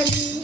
Bye.